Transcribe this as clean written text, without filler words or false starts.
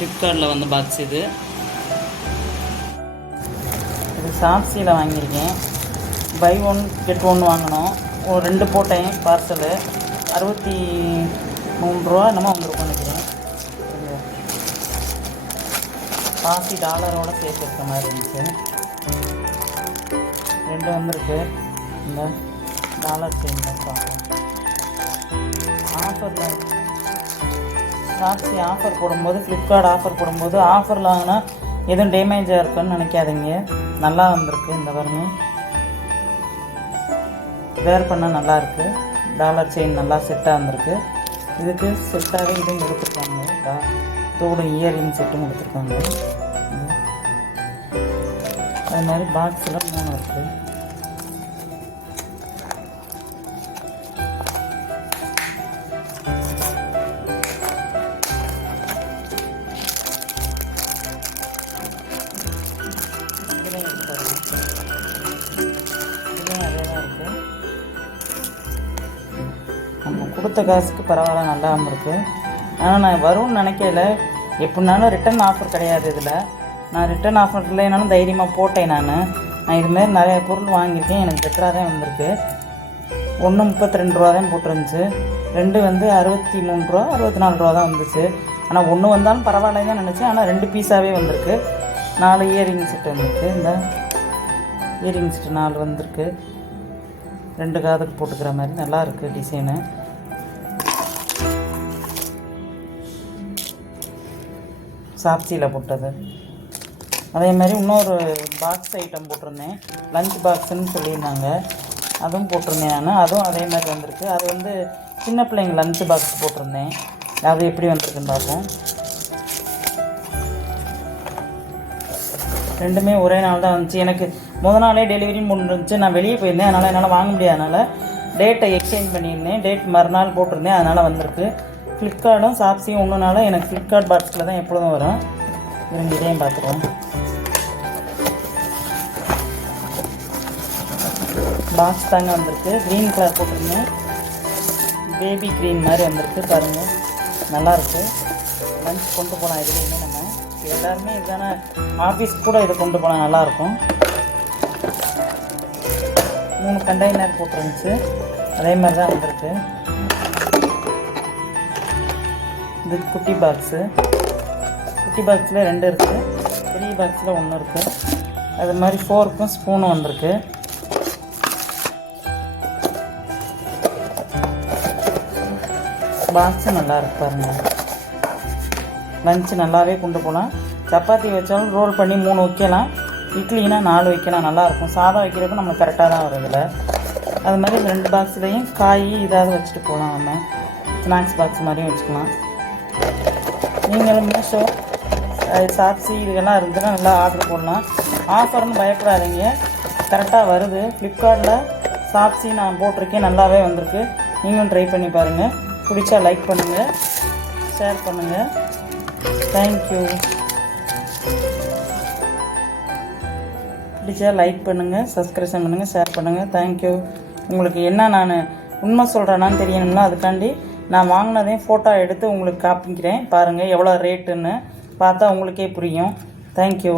ஃப்ளிப்கார்ட்டில் வந்த பாக்ஸ் இது ஷாப்ஸியில் வாங்கியிருக்கேன். பை ஒன் கெட் ஒன் வாங்கினோம். ஒரு 2 போட்டேன் பார்சலு. 63 ரூபா என்னமோ வந்துருக்கும் நினைக்கிறேன். $40 சேர்த்து இருக்க மாதிரி இருந்துச்சு. 2 வந்திருக்கு. இந்த டாலர் செயின் பார்ப்போம். ஆஃபரில் ஷாப்ஸி ஆஃபர் போடும்போது, ஃப்ளிப்கார்ட் ஆஃபர் போடும்போது ஆஃபரில் வாங்கினா எதுவும் டேமேஜாக இருக்குன்னு நினைக்காதீங்க. நல்லா வந்திருக்கு. இந்த பாருங்க, வேர் பண்ணால் நல்லாயிருக்கு. டாலர் செயின் நல்லா செட்டாக வந்திருக்கு. இதுக்கு செட்டாகவே இதுவும் கொடுத்துருக்காங்க. தோடு இயரிங் செட்டும் கொடுத்துருக்காங்க. அது மாதிரி பாக்ஸில் 3 இருக்குது. நம்ம கொடுத்த காசுக்கு பரவாயில்ல, நல்லா வந்திருக்கு. ஆனால் நான் வரும்னு நினைக்கல. எப்படினாலும் ரிட்டன் ஆஃபர் கிடையாது இதில். நான் ரிட்டன் ஆஃபர் இல்லைனாலும் தைரியமாக போட்டேன். நான் இதுமாரி நிறையா பொருள் வாங்கியிருக்கேன். எனக்கு பெட்டராக தான் வந்திருக்கு. 1 32 ரூபா தான் போட்டிருந்துச்சு. 2 வந்து 63 ரூபா 64 ரூபா தான் வந்துச்சு. ஆனால் 1 வந்தாலும் பரவாயில்லைன்னு தான் நினச்சேன். ஆனால் 2 பீஸாகவே வந்திருக்கு. 4 இயரிங் செட் வந்திருக்கு. இந்த இயரிங் செட்டு 4 வந்திருக்கு. 2 காதுக்கு போட்டுக்கிற மாதிரி நல்லா இருக்குது டிசைனு. ஷாப்ஸியில் போட்டது. அதே மாதிரி இன்னொரு பாக்ஸ் ஐட்டம் போட்டிருந்தேன். லஞ்ச் பாக்ஸுன்னு சொல்லியிருந்தாங்க. அதுவும் போட்டிருந்தேன் நான். அதுவும் அதே மாதிரி வந்திருக்கு. அது வந்து சின்ன பிள்ளைங்க லஞ்ச் பாக்ஸ் போட்டிருந்தேன். அது எப்படி வந்திருக்குன்னு பார்ப்போம். 2மே ஒரே நாள் தான் வந்துச்சு. எனக்கு முதல் நாளே டெலிவரி முடிஞ்சிருந்துச்சு. நான் வெளியே போயிருந்தேன். அதனால் என்னால் வாங்க முடியாதனால டேட்டை எக்ஸ்சேஞ்ச் பண்ணியிருந்தேன். டேட் மறுநாள் போட்டிருந்தேன். அதனால் வந்திருக்கு. ஃப்ளிப்கார்ட்டும் ஷாப்ஸியும் ஒன்றுனால எனக்கு ஃப்ளிப்கார்ட் பாக்ஸில் தான் எப்பொழுதும் வரும். இவங்க இதையும் பார்த்துருவோம். பாக்ஸ் தாங்க வந்திருக்கு. க்ரீன் கலர் போட்டிருந்தேன். பேபி க்ரீன் மாதிரி வந்திருக்கு. பாருங்கள், நல்லாயிருக்கு. லஞ்ச் கொண்டு போகலாம். இதுலேயுமே நம்ம எல்லாருமே இதுதானே, ஆஃபீஸ்க்கு கூட இதை கொண்டு போனால் நல்லாயிருக்கும். 3 கண்டெய்னர் போட்டிருந்துச்சு. அதே மாதிரி தான் வந்திருக்கு. இது குட்டி பாக்ஸு. குட்டி பாக்ஸில் 2 இருக்குது. பெரிய பாக்ஸில் 1 இருக்குது. அது மாதிரி ஃபோர்க்கும் ஸ்பூனும் வந்திருக்கு. பாக்ஸு நல்லா இருக்கு பாருங்கள். லஞ்சு நல்லாவே கொண்டு போகலாம். சப்பாத்தி வச்சாலும் ரோல் பண்ணி 3 வைக்கலாம். இட்லினா 4 வைக்கலாம். நல்லாயிருக்கும். சாதம் வைக்கிறப்ப நம்மளுக்கு கரெக்டாக தான் வரும் இதில். அது மாதிரி இந்த 2 பாக்ஸ்லேயும் காய் இதாவது வச்சுட்டு போகலாம். நம்ம ஸ்நாக்ஸ் பாக்ஸ் மாதிரியும் வச்சுக்கலாம். நீங்களும் மீஷோ ஷாப்ஸி இதெல்லாம் இருந்துச்சுன்னா நல்லா ஆர்டர் போடலாம். ஆஃபர்னு பயப்படாதீங்க, கரெக்டாக வருது. ஃப்ளிப்கார்ட்டில் ஷாப்ஸி நான் போட்டிருக்கேன். நல்லாவே வந்திருக்கு. நீங்களும் ட்ரை பண்ணி பாருங்கள். பிடிச்சா லைக் பண்ணுங்கள், ஷேர் பண்ணுங்கள். தேங்க்யூ. பிடிச்சா லைக் பண்ணுங்கள், சப்ஸ்கிரிப்ஷன் பண்ணுங்கள், ஷேர் பண்ணுங்கள். தேங்க்யூ. உங்களுக்கு என்ன நான் உண்மை சொல்கிறேன்னான்னு தெரியணும்னா அதுக்காண்டி நான் வாங்கினதையும் ஃபோட்டோ எடுத்து உங்களுக்கு காப்பிக்கிறேன். பாருங்கள் எவ்வளோ ரேட்டுன்னு பார்த்தா உங்களுக்கே புரியும். தேங்க்யூ.